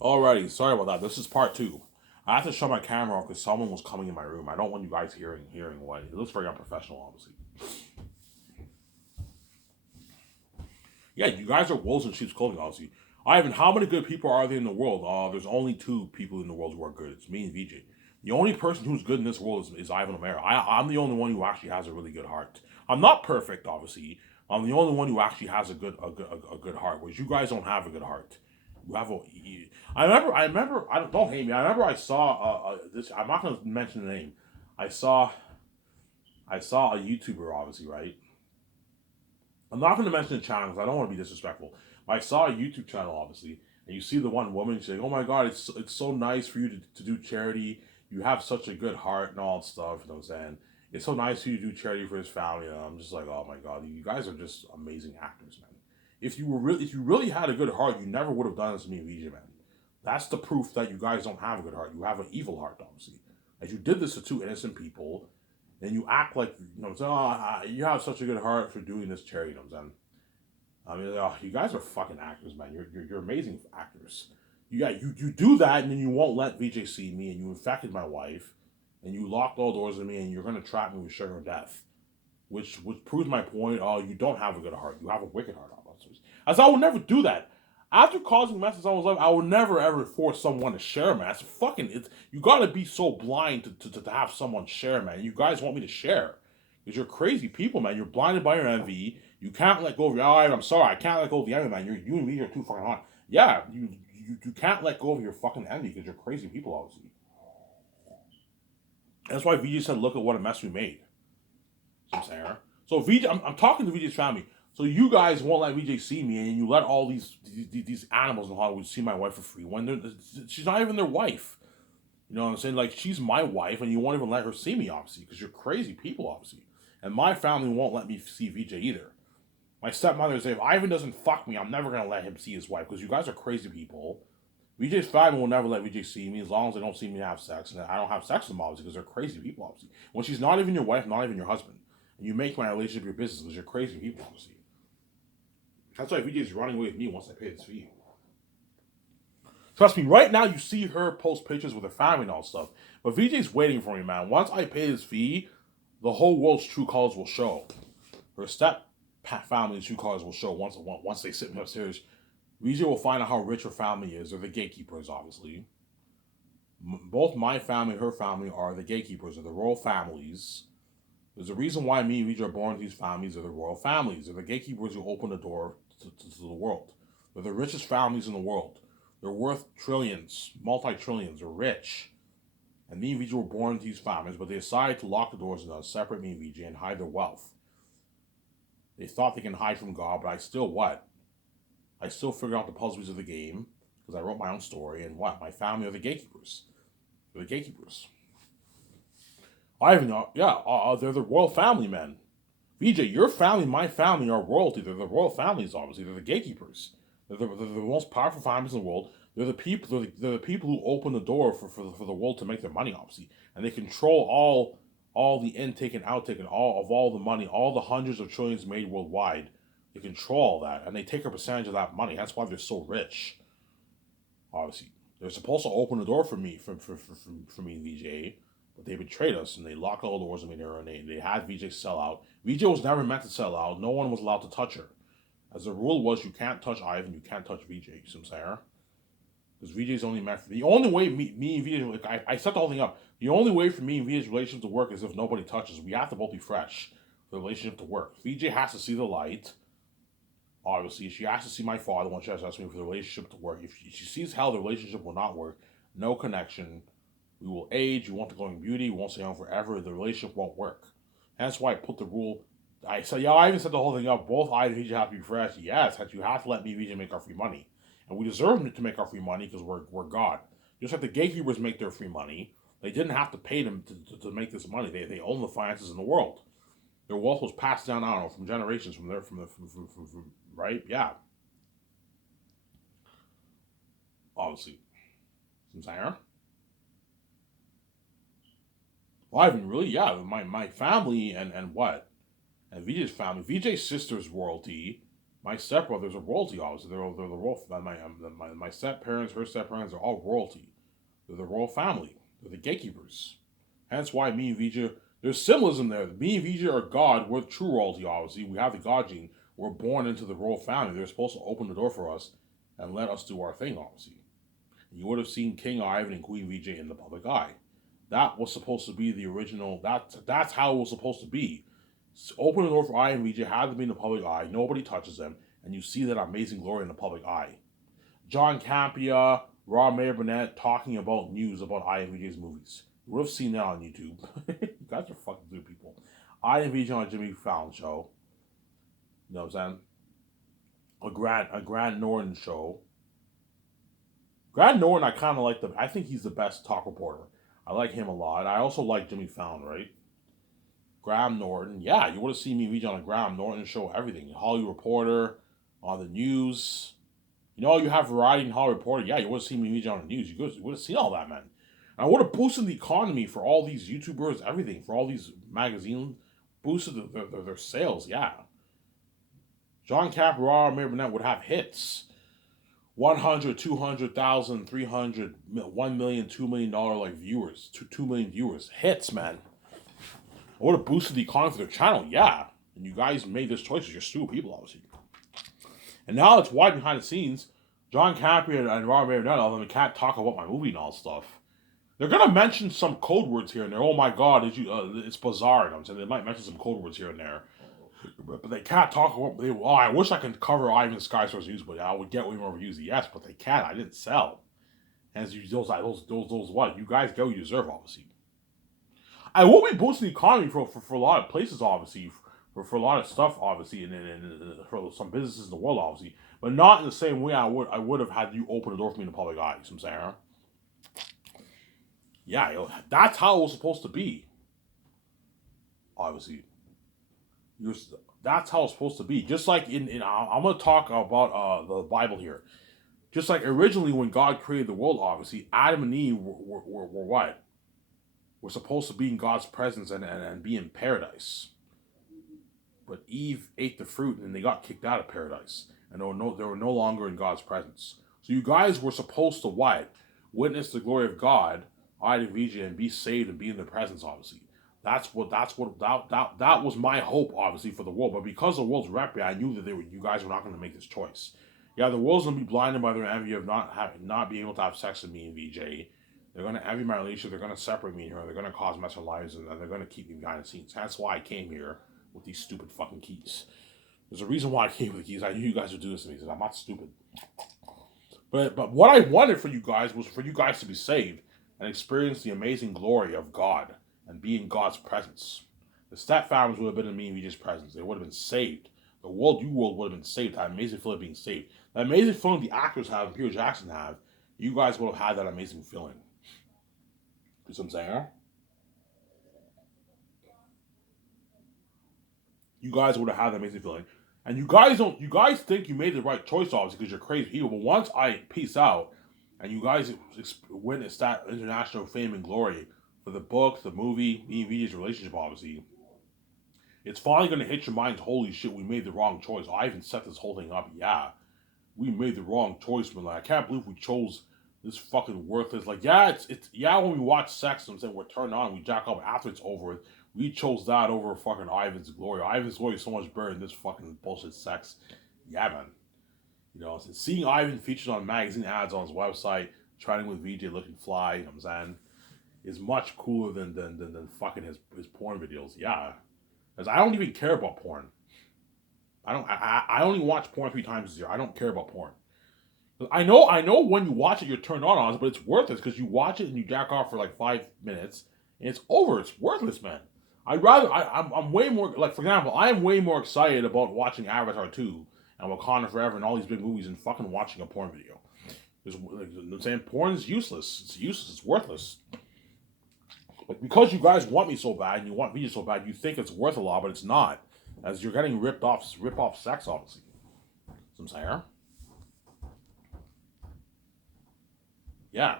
Alrighty, sorry about that. This is part two. I have to shut my camera off because someone was coming in my room. I don't want you guys hearing what it looks very unprofessional, obviously. Yeah, you guys are wolves in sheep's clothing, obviously. Ivan, how many good people are there in the world? There's only two people in the world who are good. It's me and VJ. The only person who's good in this world is Ivan O'Mara. I'm the only one who actually has a really good heart. I'm not perfect, obviously. I'm the only one who actually has a good heart, whereas you guys don't have a good heart. You have a. I remember. I don't hate me. I remember I saw this. I'm not gonna mention the name. I saw I saw a YouTuber, obviously, right? I'm not going to mention the channel because I don't want to be disrespectful. But I saw a YouTube channel, obviously, and you see the one woman saying, "Oh my God, it's so nice for you to do charity. You have such a good heart and all that stuff." You know what I'm saying? It's so nice for you to do charity for his family. And I'm just like, oh my God, you guys are just amazing actors, man. If you really had a good heart, you never would have done this to me, VJ, man. That's the proof that you guys don't have a good heart. You have an evil heart, obviously. As you did this to two innocent people, and you act like you have such a good heart for doing this charity. You know what I'm saying? I mean, you guys are fucking actors, man. You're amazing actors. You do that, and then you won't let VJ see me, and you infected my wife, and you locked all doors on me, and you're gonna trap me with sugar and death, which proves my point. Oh, you don't have a good heart. You have a wicked heart. As I would never do that. After causing mess in someone's life, I would never ever force someone to share, man. That's fucking. It's you gotta be so blind to have someone share, man. You guys want me to share because you're crazy people, man. You're blinded by your envy. You can't let go of your. Oh, I'm sorry, I can't let go of the envy, man. You and me are too fucking hot. Yeah, you can't let go of your fucking envy because you're crazy people, obviously. That's why VJ said, "Look at what a mess we made." I'm saying. So VJ, I'm talking to VJ's family. So you guys won't let VJ see me, and you let all these animals in Hollywood see my wife for free when she's not even their wife. You know what I'm saying? Like she's my wife, and you won't even let her see me, obviously, because you're crazy people, obviously. And my family won't let me see VJ either. My stepmother said, if Ivan doesn't fuck me, I'm never gonna let him see his wife because you guys are crazy people. VJ's family will never let VJ see me as long as they don't see me have sex, and I don't have sex with them obviously because they're crazy people obviously. When she's not even your wife, not even your husband, and you make my relationship your business because you're crazy people obviously. That's why VJ's running away with me once I pay this fee. Trust me, right now you see her post pictures with her family and all stuff, but VJ's waiting for me, man. Once I pay this fee, the whole world's true colors will show. Her step family's true colors will show once they sit me upstairs. VJ will find out how rich her family is. They're the gatekeepers, obviously. Both my family and her family are the gatekeepers of the royal families. There's a reason why me and VJ are born to these families. Are the royal families. They're the gatekeepers who open the door to the world. They're the richest families in the world. They're worth trillions, multi trillions. They're rich. And me and VJ were born to these families, but they decided to lock the doors on us, separate me and VJ, and hide their wealth. They thought they can hide from God, but I still what? I still figured out the puzzles of the game because I wrote my own story, and what? My family are the gatekeepers. They're the gatekeepers. I even know, yeah, they're the royal family men. VJ, your family, my family are royalty. They're the royal families, obviously. They're the gatekeepers. They're the most powerful families in the world. They're the people. They're the people who open the door for the world to make their money, obviously, and they control all the intake and outtake and all the money, all the hundreds of trillions made worldwide. They control all that, and they take a percentage of that money. That's why they're so rich. Obviously, they're supposed to open the door for me, for me and VJ, but they betrayed us and they locked all the doors in there and they had VJ sell out. VJ was never meant to sell out. No one was allowed to touch her. As the rule was, you can't touch Ivan, you can't touch VJ. You see what I'm saying? Because VJ's only meant for the only way me and VJ, like I set the whole thing up. The only way for me and VJ's relationship to work is if nobody touches. We have to both be fresh for the relationship to work. VJ has to see the light. Obviously, she has to see my father when she has to ask me for the relationship to work. If she sees how the relationship will not work, no connection, we will age, we want to go in beauty, we won't stay on forever, the relationship won't work. That's why I put the rule. I said, yeah, I even set the whole thing up. Both I and VJ have to be fresh. Yes, that you have to let me and VJ make our free money. And we deserve to make our free money because we're God. Just like the gatekeepers make their free money, they didn't have to pay them to make this money. They own the finances in the world. Their wealth was passed down, I don't know, from generations from right? Yeah, obviously. Some saying, well, I haven't really, yeah, my family and what? And VJ's family. VJ's sister's royalty. My stepbrothers are royalty, obviously. They're the royal. My step parents, her step parents are all royalty. They're the royal family. They're the gatekeepers. Hence why me and Vijay, there's symbolism there. Me and Vijay are God. We're true royalty, obviously. We have the God gene. We're born into the royal family. They're supposed to open the door for us and let us do our thing, obviously. You would have seen King Ivan and Queen Vijay in the public eye. That was supposed to be the original. That's how it was supposed to be. Open the door for Ivan and Vijay, have them in the public eye. Nobody touches them, and you see that amazing glory in the public eye. John Campea, Rob Mayer Burnett talking about news about Ivan and Vijay's movies. You would have seen that on YouTube. You guys are fucking good people. Ivan and Vijay on Jimmy Fallon show. You know what I'm saying? A Grant Norton show. Grant Norton, I kind of like I think he's the best talk reporter. I like him a lot. I also like Jimmy Fallon, right? Graham Norton. Yeah, you would have seen me reach on a Graham Norton show, everything. Hollywood Reporter, on the news. You know, you have Variety and Hollywood Reporter. Yeah, you would have seen me reach on the news. You would have seen all that, man. And I would have boosted the economy for all these YouTubers, everything, for all these magazines. Boosted their sales, yeah. John Caprara, Mayor Burnett would have hits. 100, 200,000, 300, 1 million, $2 million like viewers. 2 million viewers. Hits, man. I would have boosted the economy for their channel, yeah. And you guys made this choice. You're stupid people, obviously. And now it's wide behind the scenes. John Capriat and Robert Marinette, although they can't talk about my movie and all stuff. They're gonna mention some code words here and there. Oh my God, it's bizarre. You know what I'm saying? They might mention some code words here and there, but they can't talk about. I wish I could cover Ivan Skysource views, but I would get way more views. Yes, but they can't. I didn't sell. And those what you guys get what you deserve, obviously. I will be boosting the economy for a lot of places, obviously, for a lot of stuff, obviously, and for some businesses in the world, obviously, but not in the same way I would have had you open the door for me in the public eye. You know what I'm saying? Huh? Yeah, that's how it was supposed to be. Obviously, that's how it's supposed to be. Just like I'm gonna talk about the Bible here. Just like originally when God created the world, obviously Adam and Eve were what? We're supposed to be in God's presence and be in paradise. But Eve ate the fruit and they got kicked out of paradise. And they were no longer in God's presence. So you guys were supposed to what? Witness the glory of God, Vijay, and be saved and be in the presence, obviously. That was my hope, obviously, for the world. But because the world's reprobate, I knew that you guys were not going to make this choice. Yeah, the world's going to be blinded by their envy of not being able to have sex with me and VJ. They're going to envy my relationship. They're going to separate me and her. They're going to cause mess of lives, and they're going to keep me behind the scenes. That's why I came here with these stupid fucking keys. There's a reason why I came with the keys. I knew you guys would do this to me. I'm not stupid. But what I wanted for you guys was for you guys to be saved and experience the amazing glory of God and be in God's presence. The Stat families would have been in me and Vijay's presence. They would have been saved. The world would have been saved. That amazing feeling of being saved. That amazing feeling the actors have and Peter Jackson have. You guys would have had that amazing feeling. You see what I'm saying? Huh? You guys would have had that amazing feeling. And you guys think you made the right choice, obviously, because you're crazy people. But once I peace out, and you guys witness that international fame and glory for the book, the movie, me and Vijay's relationship, obviously, it's finally going to hit your minds, holy shit, we made the wrong choice. I even set this whole thing up. Yeah, we made the wrong choice, man. Like, I can't believe we chose this fucking worthless. Like, yeah, it's when we watch sex, I'm saying we're turned on, we jack up after it's over. We chose that over fucking Ivan's glory. Ivan's glory is so much better than this fucking bullshit sex. Yeah, man. You know, seeing Ivan featured on magazine ads on his website, trying with VJ looking fly, you know what I'm saying, is much cooler than fucking his porn videos. Yeah. Because I don't even care about porn. I only watch porn 3 times a year. I don't care about porn. I know when you watch it you're turned on it, but it's worthless because you watch it and you jack off for like 5 minutes and it's over. It's worthless, man. I'm way more, like, for example, I am way more excited about watching Avatar 2 and Wakanda Forever and all these big movies than fucking watching a porn video. Like, I'm saying porn is useless. It's useless. It's worthless. Like, because you guys want me so bad and you want videos so bad, you think it's worth a lot, but it's not. As you're getting rip off sex, obviously. Some saying. Yeah.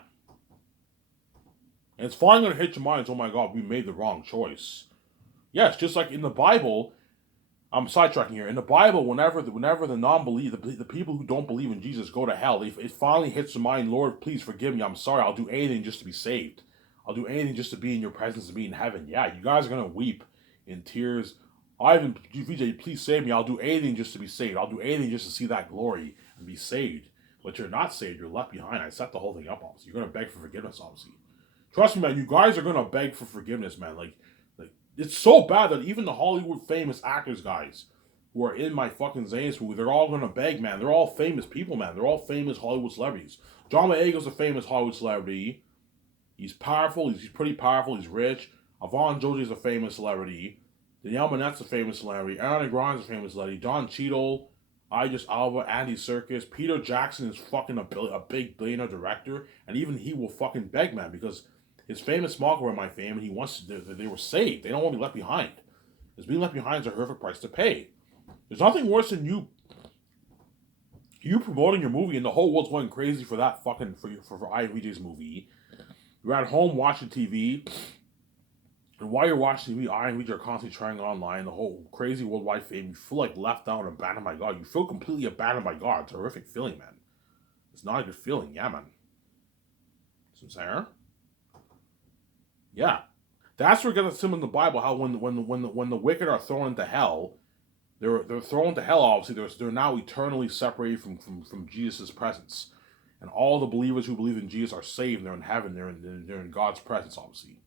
And it's finally going to hit your minds, oh my God, we made the wrong choice. Yes, just like in the Bible, I'm sidetracking here. In the Bible, whenever the non-believe the people who don't believe in Jesus go to hell, it finally hits their mind. Lord, please forgive me. I'm sorry. I'll do anything just to be saved. I'll do anything just to be in your presence and be in heaven. Yeah, you guys are gonna weep in tears. Ivan, VJ, please save me. I'll do anything just to be saved. I'll do anything just to see that glory and be saved. But you're not saved. You're left behind. I set the whole thing up. Obviously, you're gonna beg for forgiveness. Obviously, trust me, man. You guys are gonna beg for forgiveness, man. Like it's so bad that even the Hollywood famous actors, guys, who are in my fucking Zane's movie, they're all gonna beg, man. They're all famous people, man. They're all famous Hollywood celebrities. John Boyega's a famous Hollywood celebrity. He's powerful. He's pretty powerful. He's rich. Yvonne Joji's a famous celebrity. Danielle Manette's a famous celebrity. Ariana Grande's a famous celebrity. Don Cheadle, Idris Elba, Andy Serkis, Peter Jackson is fucking a big billionaire director, and even he will fucking beg, man, because his famous mark were my fame, and he wants they were saved. They don't want to be left behind. Because being left behind is a horrific price to pay. There's nothing worse than you promoting your movie and the whole world's going crazy for that fucking for IVJ's movie. You're at home watching TV, and while you're watching TV, IVJ are constantly trying online, the whole crazy worldwide fame. You feel like left out and abandoned by God. You feel completely abandoned by God. It's a horrific feeling, man. It's not a good feeling, yeah, man. See what I'm saying? Yeah. That's where we get the symbol in the Bible, how when the wicked are thrown into hell, they're thrown to hell, obviously. They're now eternally separated from Jesus' presence. And all the believers who believe in Jesus are saved. They're in heaven. They're in God's presence, obviously.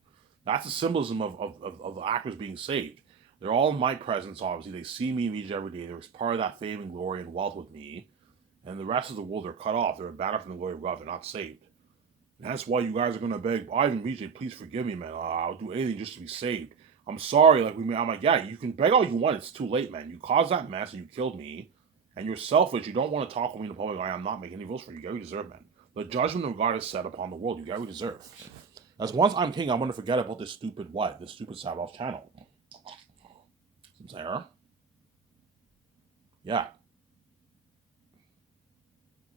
That's the symbolism of the actors being saved. They're all in my presence, obviously. They see me and VJ every day. They're part of that fame and glory and wealth with me. And the rest of the world, they're cut off. They're abandoned from the glory of God. They're not saved. And that's why you guys are going to beg, Ivan, VJ, please forgive me, man. I'll do anything just to be saved. I'm sorry. I'm like, yeah, you can beg all you want. It's too late, man. You caused that mess and you killed me. And you're selfish. You don't want to talk with me in the public eye. I'm not making any rules for you. You get what you deserve, man. The judgment of God is set upon the world. You get what you deserve. As once I'm king, I'm going to forget about this stupid what? This stupid Sabaoth channel. Some Sarah. Yeah.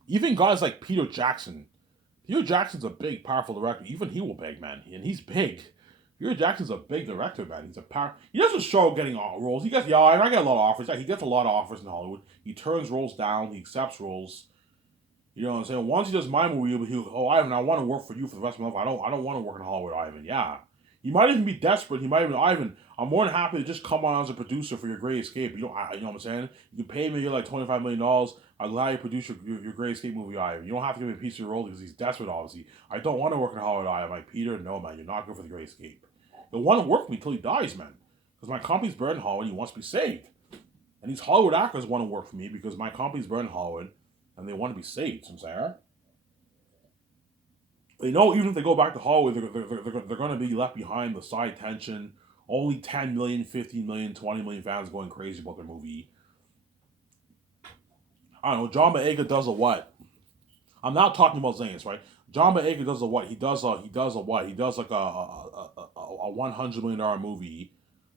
Even guys like Peter Jackson. Peter Jackson's a big, powerful director. Even he will beg, man. And he's big. Peter Jackson's a big director, man. He doesn't show getting roles. I get a lot of offers. Yeah, he gets a lot of offers in Hollywood. He turns roles down. He accepts roles. You know what I'm saying? Once he does my movie, Ivan, I want to work for you for the rest of my life. I don't want to work in Hollywood, Ivan. Yeah. He might even be desperate. He might even, Ivan, I'm more than happy to just come on as a producer for your Great Escape. You know what I'm saying? You can pay me like $25 million. I'll allow you to produce your Great Escape movie, Ivan. You don't have to give me a piece of your role because he's desperate, obviously. I don't want to work in Hollywood, Ivan. Like, Peter, no, man. You're not good for the Great Escape. He'll want to work with me until he dies, man. Because my company's burned in Hollywood. He wants to be saved. And these Hollywood actors want to work for me because my company's burned in Hollywood and they want to be saved. So Sarah. They know even if they go back to Hollywood, they're going to be left behind the side tension. Only 10 million, 15 million, 20 million fans going crazy about their movie. I don't know. John Boyega does a what? I'm not talking about Zanes, right? John Boyega does a what? He does a what? He does like a $100 million movie.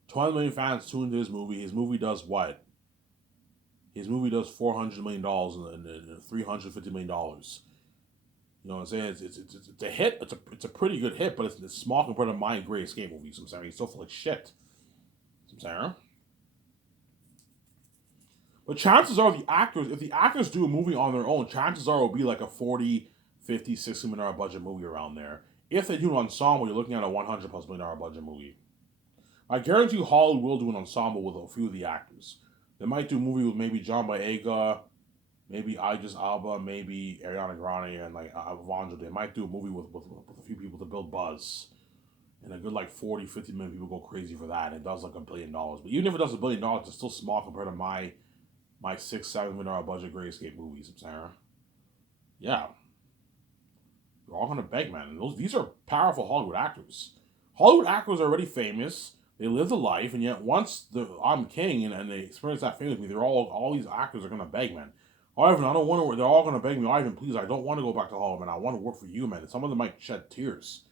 20 million fans tune into his movie. His movie does what? His movie does $400 million and $350 million. You know what I'm saying? It's a hit. It's a pretty good hit, but it's small compared to my Great Escape movie. So I'm saying, it's still full of shit. So I'm saying, but chances are if the actors do a movie on their own, chances are it'll be like a 40, 50, $60 million budget movie around there. If they do an ensemble, you're looking at a $100+ million budget movie. I guarantee you Hollywood will do an ensemble with a few of the actors. They might do a movie with maybe John Boyega, maybe Idris Elba, maybe Ariana Grande, and like Avondra. They might do a movie with a few people to build buzz. And a good like 40, 50 million people go crazy for that. And it does like $1 billion. But even if it does $1 billion, it's still small compared to my $6-7 million budget Great Escape movies, Sarah. Yeah. They're all gonna beg, man. These are powerful Hollywood actors. Hollywood actors are already famous. They live the life, and yet once I'm king and they experience that fame with me, they're all these actors are gonna beg, man. Ivan, I don't want to. They're all gonna beg me, Ivan, please. I don't want to go back to Hollywood, man. I want to work for you, man. And some of them might shed tears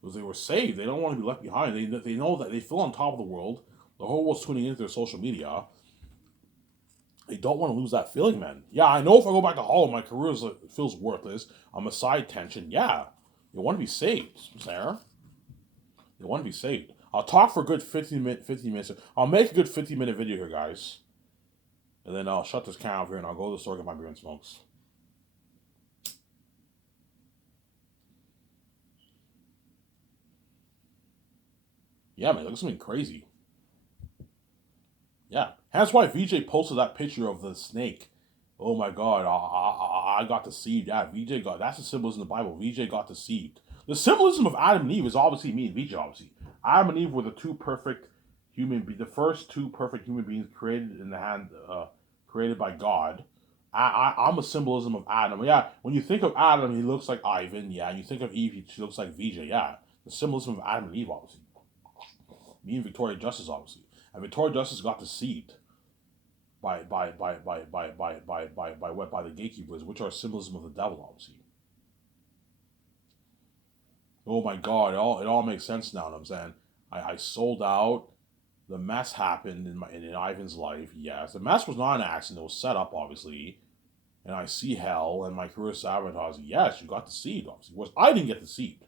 because they were saved. They don't want to be left behind. They know that they feel on top of the world. The whole world's tuning into their social media. They don't want to lose that feeling, man. Yeah, I know if I go back to Hollywood, my career feels worthless. I'm a side tension. Yeah, they want to be saved, Sarah. They want to be saved. I'll talk for a good 50 minutes. I'll make a good 50-minute video here, guys. And then I'll shut this camera off here and I'll go to the store and get my beer and smokes. Yeah, man, it looks something crazy. Yeah. That's why VJ posted that picture of the snake. Oh my God, I got deceived. Yeah, VJ got, that's the symbolism in the Bible. VJ got deceived. The symbolism of Adam and Eve is obviously me and VJ, obviously. Adam and Eve were the two perfect the first two perfect human beings created in the hand, created by God. I'm a symbolism of Adam. Yeah, when you think of Adam, he looks like Ivan. Yeah, and you think of Eve, she looks like VJ. Yeah, the symbolism of Adam and Eve, obviously. Me and Victoria Justice, obviously. And Victoria Justice got deceived by the gatekeepers, which are symbolism of the devil, obviously. Oh my God, it all makes sense now. You know what I'm saying, I sold out. The mess happened in Ivan's life. Yes, the mess was not an accident. It was set up, obviously. And I see hell, and my career sabotaged. Yes, you got deceived, obviously. Whereas I didn't get deceived.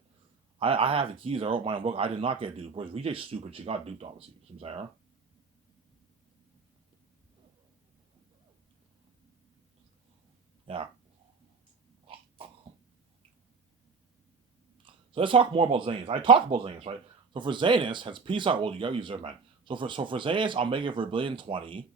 I have the keys. I wrote my own book. I did not get duped. Whereas VJ's stupid. She got duped, obviously. You know what I'm saying? Yeah. So let's talk more about Zanis. I talked about Zanis, right? So for Zanis, has peace out. Well, you gotta use it, man. So for Zanis, I'll make it for $1,020,000,000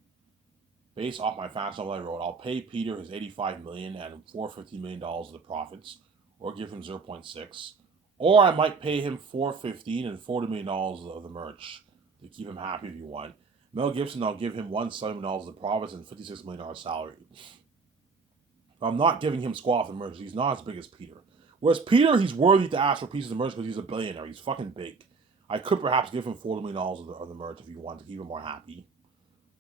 based off my fast novel I wrote. I'll pay Peter his $85 million and $450 million of the profits, or give him 0.6, or I might pay him $415 and $40 million of the merch to keep him happy if you want. Mel Gibson, I'll give him $170 of the profits and $56 million salary. I'm not giving him squat of the merch. He's not as big as Peter. Whereas Peter, he's worthy to ask for pieces of merch because he's a billionaire. He's fucking big. I could perhaps give him $40 million of the merch if you want to keep him more happy.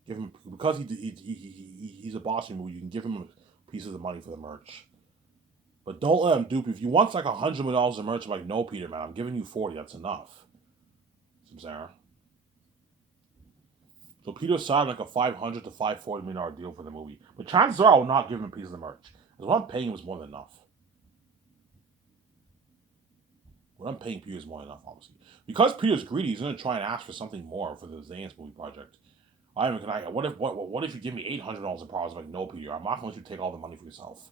Give him, because he's a boss movie. You can give him pieces of money for the merch, but don't let him dupe you. If you want like $100 million of merch, I'm like, no, Peter, man, I'm giving you 40. That's enough. Sarah. So Peter signed like a $500 to $540 million deal for the movie, but chances are I will not give him a piece of the merch because what I'm paying him is more than enough. What I'm paying Peter is more than enough, obviously. Because Peter's greedy, he's going to try and ask for something more for the Zanis movie project. What if you give me $800 a profit? I'm like, no, Peter, I'm not going to let you take all the money for yourself.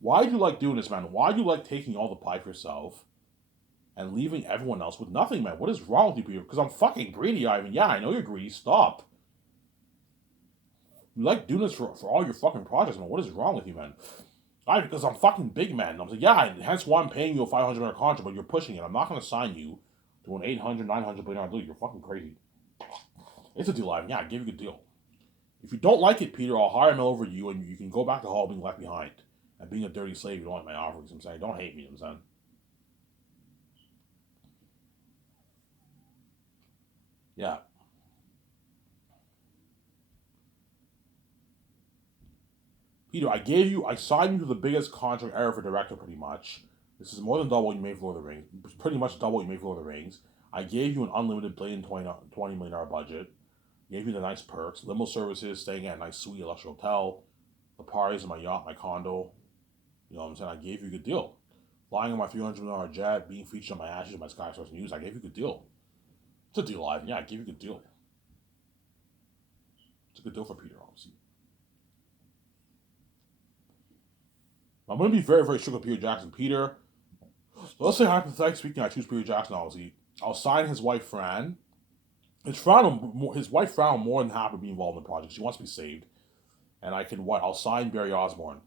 Why do you like doing this, man? Why do you like taking all the pie for yourself and leaving everyone else with nothing, man? What is wrong with you, Peter? Because I'm fucking greedy, Ivan. Yeah, I know you're greedy. Stop. You like doing this for all your fucking projects, man. What is wrong with you, man? Because I'm fucking big, man. I'm like, yeah, hence why I'm paying you a $500 contract, but you're pushing it. I'm not going to sign you to an $800, $900 billion deal. You're fucking crazy. It's a deal, Ivan. Yeah, I give you a good deal. If you don't like it, Peter, I'll hire him over you, and you can go back to Hall being left behind and being a dirty slave. You don't like my offer. I'm saying, don't hate me. I'm saying. Yeah. Peter, I signed you to the biggest contract ever for director, pretty much. This is more than double what you made for Lord of the Rings. Pretty much double what you made for Lord of the Rings. I gave you an unlimited $1,020 million budget. Gave you the nice perks, limo services, staying at a nice suite, luxury hotel, the parties in my yacht, my condo. You know what I'm saying? I gave you a good deal. Flying on my $300 million jet, being featured on my Ashes and my Sky Source News, I gave you a good deal. It's a deal, Ivan. Yeah, I gave you a good deal. It's a good deal for Peter, obviously. I'm going to be very, very strict with Peter Jackson. Peter, so let's say hypothetically speaking, I choose Peter Jackson, obviously. I'll sign his wife, Fran. His wife, Fran, more than happy to be involved in the project. She wants to be saved. And I'll sign Barry Osborne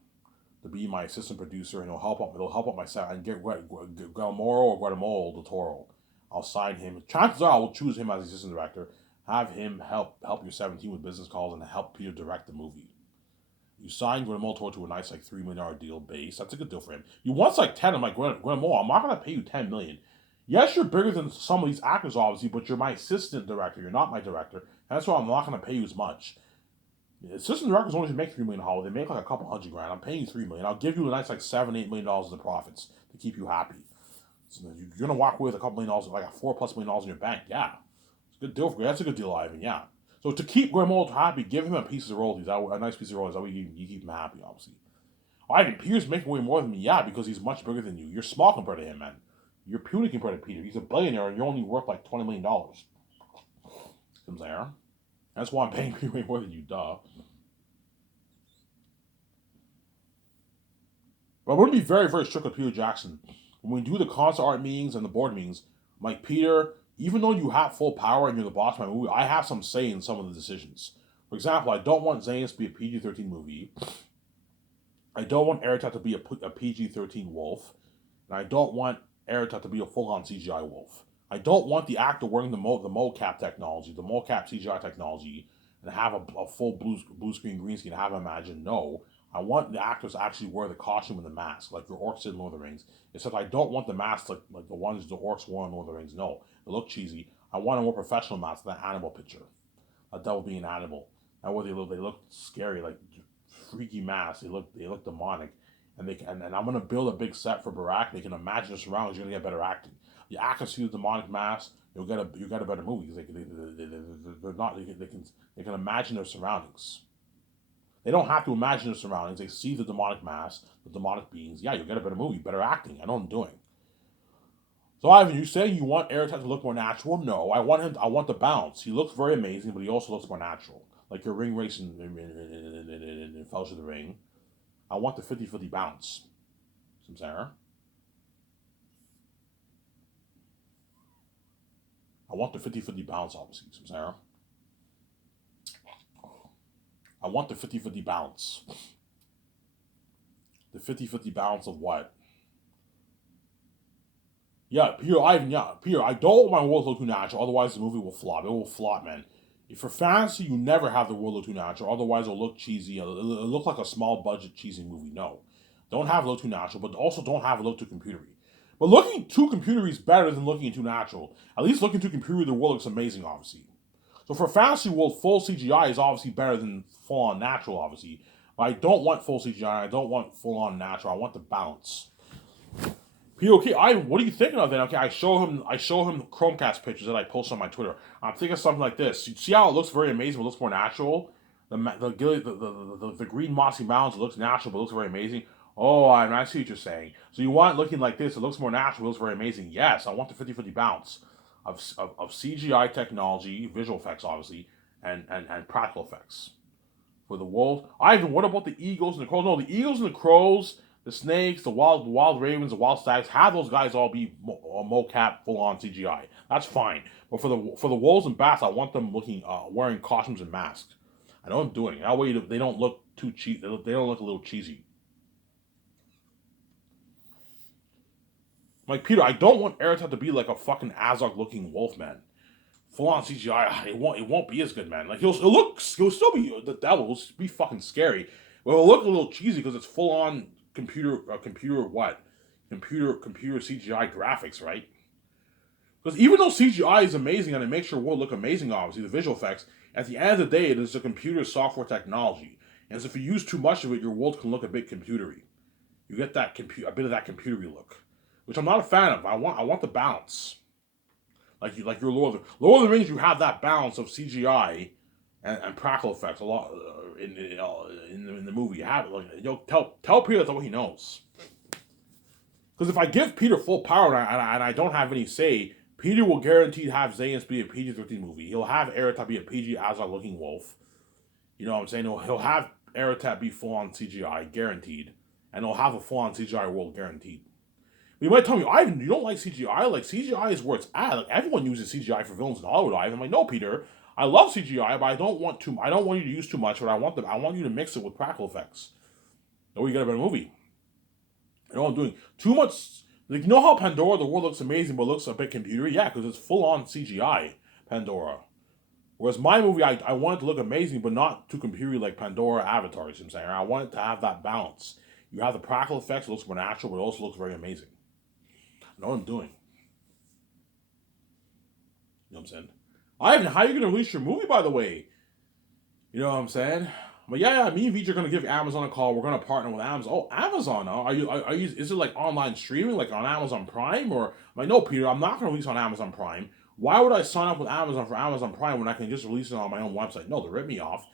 to be my assistant producer, and it'll help out my set, and get Guillermo or Guatemala del Toro. I'll sign him. Chances are I will choose him as assistant director. Have him help your 17 with business calls and help Peter direct the movie. You signed Guillermo del Toro to a nice like $3 million deal base. That's a good deal for him. You want like 10. I'm like, Guillermo, I'm not gonna pay you $10 million. Yes, you're bigger than some of these actors, obviously, but you're my assistant director. You're not my director. And that's why I'm not gonna pay you as much. Assistant directors only make $3 million. They make like a couple $100,000. I'm paying you $3 million. I'll give you a nice like $7-8 million of the profits to keep you happy. So you're gonna walk away with a couple $1 million, like a $4+ million in your bank. Yeah, it's a good deal for you. That's a good deal, Ivan. Yeah. So to keep Guillermo happy, give him a piece of royalties. A nice piece of royalties. That way you keep him happy, obviously. Ivan, Peter's making way more than me. Yeah, because he's much bigger than you. You're small compared to him, man. You're puny compared to Peter. He's a billionaire, and you're only worth like $20 million. Comes there. That's why I'm paying way more than you, duh. But I'm going to be very, very strict with Peter Jackson. When we do the concept art meetings and the board meetings, I'm like, Peter, even though you have full power and you're the boss of my movie, I have some say in some of the decisions. For example, I don't want Zanes to be a PG-13 movie. I don't want Eritat to be a PG-13 wolf. And I don't want Eritat to be a full-on CGI wolf. I don't want the actor wearing the mocap technology, the mocap CGI technology, and have a full blue screen, green screen, have him imagine. No. I want the actors to actually wear the costume and the mask, like your orcs did in Lord of the Rings. Except I don't want the masks like the ones the orcs wore in Lord of the Rings. No. They look cheesy. I want a more professional mask, that animal picture. A devil being an animal. That way they look scary, like freaky masks. They look demonic. And I'm gonna build a big set for Barack. They can imagine the surroundings. You're gonna get better acting. The actors see the demonic mask. You get a better movie because they're not they can imagine their surroundings. They don't have to imagine their surroundings. They see the demonic mask, the demonic beings. Yeah, you'll get a better movie, better acting. I know what I'm doing. So Ivan, you say you want Eritat to look more natural? No, I want the bounce. He looks very amazing, but he also looks more natural. Like your ring race in Fellowship of the Ring. I want the 50-50 bounce. Some Sarah. I want the 50-50 bounce, obviously. Some Sarah. I want the 50-50 bounce. The 50-50 bounce of what? Yeah, Peter, I don't want my world to look too natural, otherwise the movie will flop. It will flop, man. If for fantasy, you never have the world look too natural, otherwise it'll look cheesy. It'll look like a small budget cheesy movie. No. Don't have it look too natural, but also don't have it look too computery. But looking too computery is better than looking too natural. At least looking too computery, the world looks amazing, obviously. So for fantasy world, full CGI is obviously better than full on natural, obviously. But I don't want full CGI. I don't want full on natural. I want the balance. Okay, what are you thinking of then? Okay, I show him Chromecast pictures that I post on my Twitter. I'm thinking something like this. You see how it looks very amazing, but looks more natural. The green mossy mountains looks natural, but looks very amazing. Oh, I see what you're saying. So you want it looking like this? It looks more natural, looks very amazing. Yes, I want the 50-50 bounce of CGI technology, visual effects, obviously, and practical effects for the wolves. Ivan, what about the eagles and the crows? No, the eagles and the crows, the snakes, the wild ravens, the wild stags, have those guys all be mocap, full on CGI. That's fine. But for the wolves and bats, I want them looking wearing costumes and masks. I know what I'm doing. That way they don't look too cheap. They don't look a little cheesy. Like Peter, I don't want Eritat to be like a fucking Azog looking wolf, man. Full on CGI, it won't be as good, man. Like he'll still be the devil. It'll be fucking scary. But it'll look a little cheesy because it's full on computer CGI graphics, right? Because even though CGI is amazing and it makes your world look amazing, obviously the visual effects, at the end of the day, it is a computer software technology. And so if you use too much of it, your world can look a bit computery. You get a bit of that computery look, which I'm not a fan of. I want the balance. Like your Lord of the Rings, you have that balance of CGI and practical effects a lot in the movie. You have it. Like, tell Peter that's what he knows. Because if I give Peter full power and I don't have any say, Peter will guarantee to have Zayn's be a PG-13 movie. He'll have Eritat be a PG Azog looking wolf. You know what I'm saying? He'll have Eritat be full on CGI, guaranteed, and he'll have a full on CGI world, guaranteed. You might tell me, Ivan, you don't like CGI? Like, CGI is where it's at. Like, everyone uses CGI for villains in Hollywood, Ivan. I'm like, no, Peter. I love CGI, but I don't want you to use too much, but I want you to mix it with practical effects. That way you get a better movie. You know what I'm doing? Too much... Like, you know how Pandora, the world looks amazing, but looks a bit computery? Yeah, because it's full-on CGI, Pandora. Whereas my movie, I want it to look amazing, but not too computery like Pandora Avatar, you know what I'm saying? I want it to have that balance. You have the practical effects, it looks more natural, but it also looks very amazing. I know what I'm doing. You know what I'm saying? Ivan, how are you going to release your movie, by the way? You know what I'm saying? But yeah, me and Vij are going to give Amazon a call. We're going to partner with Amazon. Oh, Amazon, huh? Are you, is it like online streaming, like on Amazon Prime? Or, I'm like, no, Peter, I'm not going to release on Amazon Prime. Why would I sign up with Amazon for Amazon Prime when I can just release it on my own website? No, they rip me off.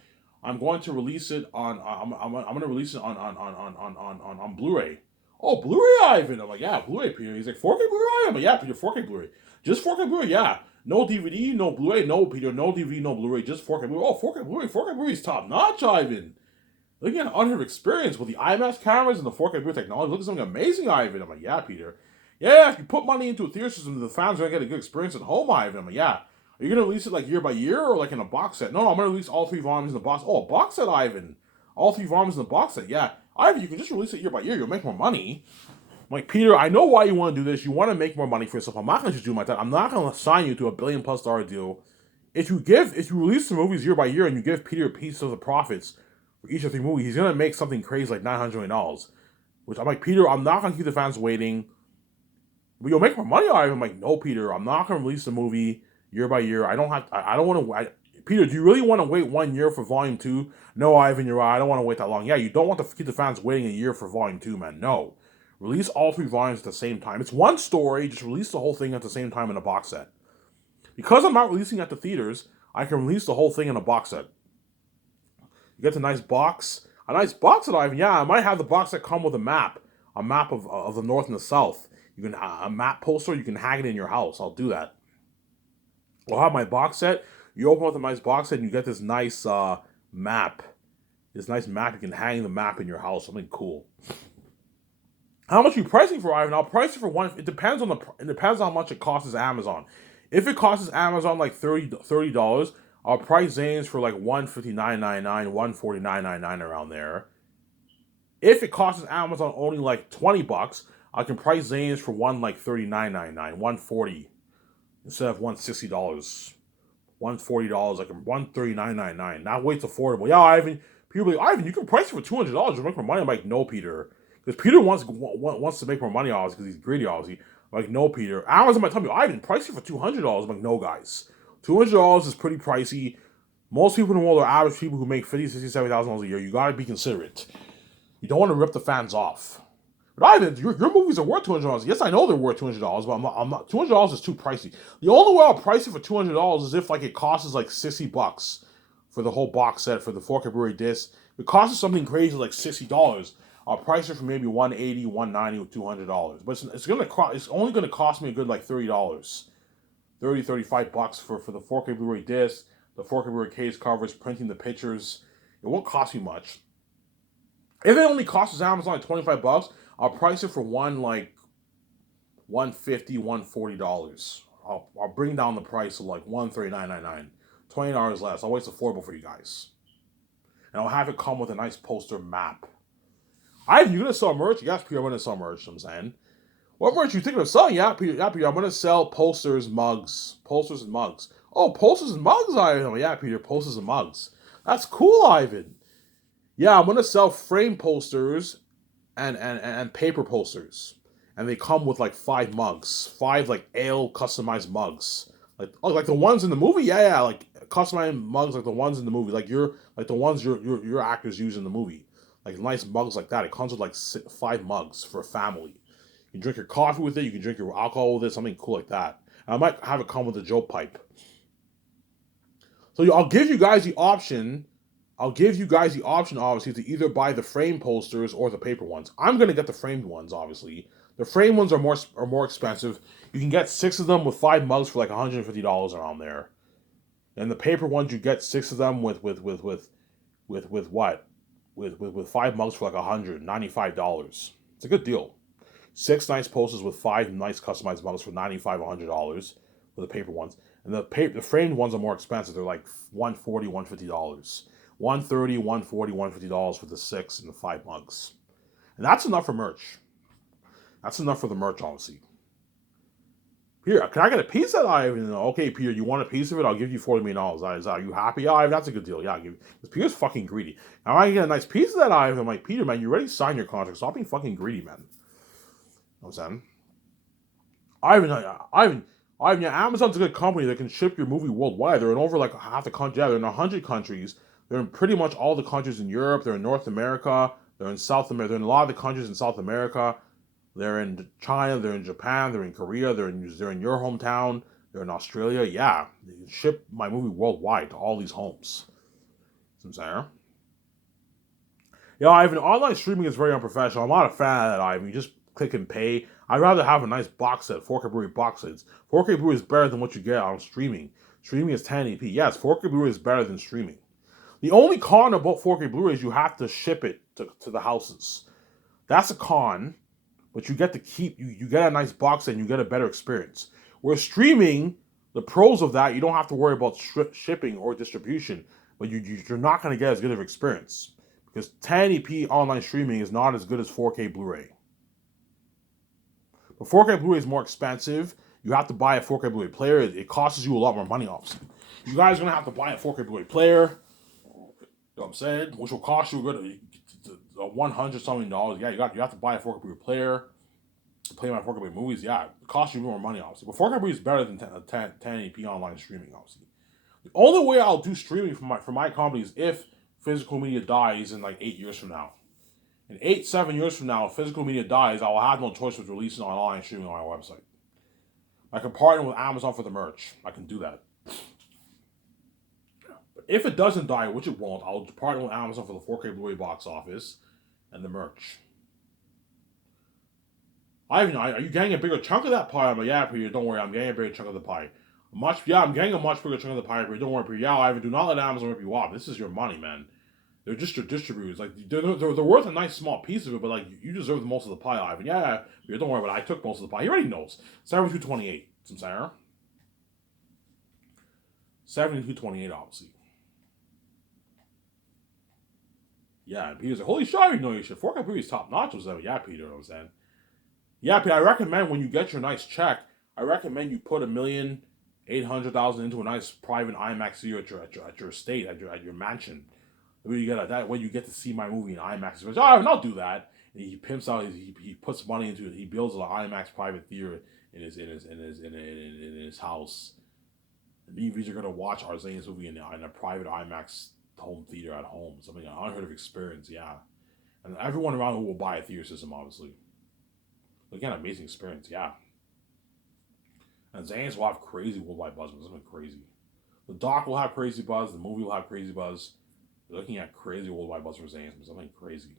I'm going to release it on, I'm going to release it on Blu-ray. Oh, Blu-ray, Ivan. I'm like, yeah, Blu-ray, Peter. He's like, 4K Blu-ray? I'm like, yeah, Peter, 4K Blu-ray. Just 4K Blu-ray, yeah. No DVD, no Blu-ray, no Peter, no DVD, no Blu-ray, just 4K Blu-ray. Oh, 4K Blu-ray, 4K Blu-ray's top notch, Ivan. Look at an unheard experience with the IMAX cameras and the 4K Blu-ray technology. Look at something amazing, Ivan. I'm like, yeah, Peter. Yeah, if you put money into a theater system, the fans are gonna get a good experience at home, Ivan. I'm like, yeah. Are you gonna release it like year by year or like in a box set? No, I'm gonna release all 3 volumes in the box. Oh, a box set, Ivan. All 3 volumes in the box set. Yeah, Ivan, you can just release it year by year. You'll make more money. I'm like, Peter, I know why you want to do this. You want to make more money for yourself. I'm not gonna just do my time. I'm not gonna assign you to $1 billion+ deal. If you release the movies year by year and you give Peter a piece of the profits for each of the movies, he's gonna make something crazy like $900 million. Which I'm like, Peter, I'm not gonna keep the fans waiting. But you'll make more money out of it. I'm like, no, Peter, I'm not gonna release the movie year by year. I don't want to. Peter, do you really want to wait 1 year for Volume 2? No, Ivan, you're right. I don't want to wait that long. Yeah, you don't want to keep the fans waiting a year for Volume 2, man. No. Release all 3 volumes at the same time. It's one story. Just release the whole thing at the same time in a box set. Because I'm not releasing at the theaters, I can release the whole thing in a box set. You get the nice box. A nice box set, Ivan. Yeah, I might have the box set come with a map. A map of the North and the South. You can a map poster. You can hang it in your house. I'll do that. I'll have my box set. You open up the nice box set and you get this nice map. This nice map. You can hang the map in your house. Something cool. How much are you pricing for, Ivan? I'll price it for one. It depends on how much it costs Amazon. If it costs Amazon like $30, I'll price Zane's for like $159.99, $149.99 around there. If it costs Amazon only like $20, I can price Zane's for $39.99, $140 instead of $160. $140, like $139.99. That weight's affordable. Yeah, Ivan. People be like, Ivan, you can price it for $200. You'll make more money. I'm like, no, Peter. Because Peter wants to make more money, obviously, because he's greedy, obviously. I'm like, no, Peter. Amazon might tell me, Ivan, price it for $200. I'm like, no, guys. $200 is pretty pricey. Most people in the world are average people who make $50,000, $60,000, $70,000 a year. You gotta be considerate. You don't want to rip the fans off. But Ivan, your movies are worth $200. Yes, I know they're worth $200, but I'm not. $200 is too pricey. The only way I'll price it for $200 is if like it costs like $60 for the whole box set for the 4K Blu-ray disc. If it costs something crazy like $60, I'll price it for maybe $180, $190, or $200. But it's only gonna cost me a good like $30, $35 for the 4K Blu-ray disc, the 4K Blu-ray case covers, printing the pictures. It won't cost me much. If it only costs Amazon like $25, I'll price it for $150, $140. I'll bring down the price to like $139.99, $20 less. I'll wait it's affordable for you guys, and I'll have it come with a nice poster map. You gonna sell merch? Yes, Peter, I'm gonna sell merch. I'm saying, what merch you thinking of selling? Yeah, Peter. Yeah, Peter. I'm gonna sell posters, mugs, posters and mugs. Oh, posters and mugs, Ivan. Yeah, Peter. Posters and mugs. That's cool, Ivan. Yeah, I'm gonna sell frame posters and paper posters, and they come with like 5 mugs, 5 like ale customized mugs, like the ones in the movie. Yeah, like customized mugs like the ones in the movie, like the ones your actors use in the movie, like nice mugs like that. It comes with like 5 mugs for a family. You can drink your coffee with it. You can drink your alcohol with it. Something cool like that. And I might have it come with a Joe pipe. So I'll give you guys the option. Obviously, to either buy the frame posters or the paper ones. I'm gonna get the framed ones, obviously. The framed ones are more expensive. You can get 6 of them with 5 mugs for like $150 around there. And the paper ones, you get 6 of them with what? With 5 mugs for like $195. It's a good deal. 6 nice posters with 5 nice customized mugs for $95, $100 for the paper ones. And the framed ones are more expensive. They're like $140, $150. $130, $140, $150 for the 6 and the 5 mugs. And that's enough for merch. That's enough for the merch, honestly. Peter, can I get a piece of that, Ivan? Okay, Peter, you want a piece of it? I'll give you $40 million. Are you happy? Yeah, Ivan, that's a good deal. Yeah, because Peter's fucking greedy. Now I get a nice piece of that, Ivan. I'm like, Peter, man, you already signed your contract. Stop being fucking greedy, man. You know what I'm saying? Ivan, yeah, Amazon's a good company that can ship your movie worldwide. They're in over like half the country. Yeah, they're in 100 countries. They're in pretty much all the countries in Europe. They're in North America. They're in South America. They're in a lot of the countries in South America. They're in China. They're in Japan. They're in Korea. They're in your hometown. They're in Australia. Yeah, they can ship my movie worldwide to all these homes. You know what I'm saying? Yeah, Ivan, online streaming is very unprofessional. I'm not a fan of that, Ivan. You just click and pay. I'd rather have a nice box set, 4K Blu-ray box sets. 4K Blu-ray is better than what you get on streaming. Streaming is 1080p. Yes, 4K Blu-ray is better than streaming. The only con about 4K Blu-ray is you have to ship it to the houses. That's a con, but you get to keep, you get a nice box set and you get a better experience. Where streaming, the pros of that, you don't have to worry about shipping or distribution, but you're not going to get as good of experience. Because 1080p online streaming is not as good as 4K Blu-ray. But 4K Blu-ray is more expensive. You have to buy a 4K Blu-ray player. It costs you a lot more money, obviously. You guys are going to have to buy a 4K Blu-ray player. You know what I'm saying? Which will cost you a good $100 something. Yeah, you have to buy a 4K Blu-ray player to play my 4K Blu-ray movies. Yeah, it costs you more money, obviously. But 4K Blu-ray is better than 1080p online streaming, obviously. The only way I'll do streaming for my company is if physical media dies in like 8 years from now. In 7 years from now, if physical media dies, I will have no choice but releasing online streaming on my website. I can partner with Amazon for the merch. I can do that. But if it doesn't die, which it won't, I'll partner with Amazon for the 4K Blu-ray box office and the merch. Ivan, are you getting a bigger chunk of that pie? I'm like, yeah, Peter, don't worry, I'm getting a bigger chunk of the pie. I'm getting a much bigger chunk of the pie, Peter. Don't worry, Peter. Yeah, Ivan, do not let Amazon rip you off. This is your money, man. They're just your distributors. Like they're worth a nice small piece of it, but like you deserve the most of the pie, Ivan. Yeah, Peter, don't worry, but I took most of the pie. He already knows. 7228, some Sarah. 7228, obviously. Yeah, and Peter's like, holy shit, you know your shit. 4K Blu-ray is top notch. Was that? Yeah, Peter, you know what I'm saying. Yeah, Peter, I recommend when you get your nice check, I recommend you put $1,800,000 into a nice private IMAX theater at your estate, at your mansion. Where you get that way you get to see my movie in IMAX. He goes, oh, I'll do that. And he pimps out. He puts money into it. He builds an IMAX private theater in his house. And me and V's are gonna watch our Zane's movie in a private IMAX home theater at home. Something an unheard of experience, yeah. And everyone around will buy a theater system, obviously. Again, amazing experience, yeah. And Zane's will have crazy worldwide buzz. Something crazy. The doc will have crazy buzz. The movie will have crazy buzz. You're looking at crazy worldwide buzz for Zane's, something crazy.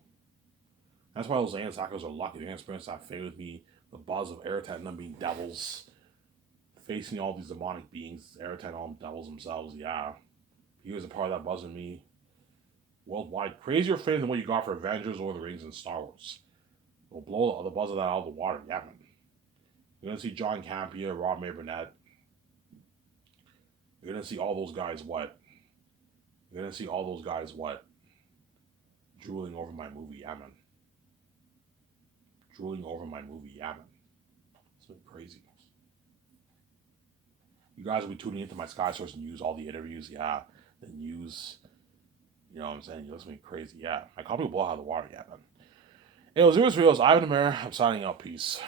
That's why those Zane's tacos are lucky. They're going to experience that fate with me. The buzz of Airtight and them being devils. Facing all these demonic beings. Airtight and all them devils themselves, yeah. He was a part of that buzz with me. Worldwide. Crazier fame than what you got for Avengers, Lord of the Rings, and Star Wars. We'll blow the buzz of that out of the water, yeah, man. You're going to see John Campea, Rob May Burnett. You're going to see all those guys You're going to see all those guys drooling over my movie, yeah, man. Drooling over my movie, yeah, man. It's been crazy. You guys will be tuning into my Sky Source and use all the interviews, yeah. The news, you know what I'm saying? It's been crazy, yeah. My company will blow out of the water, yeah, man. Hey, it was Reels. Ivan Amir. I'm signing out. Peace.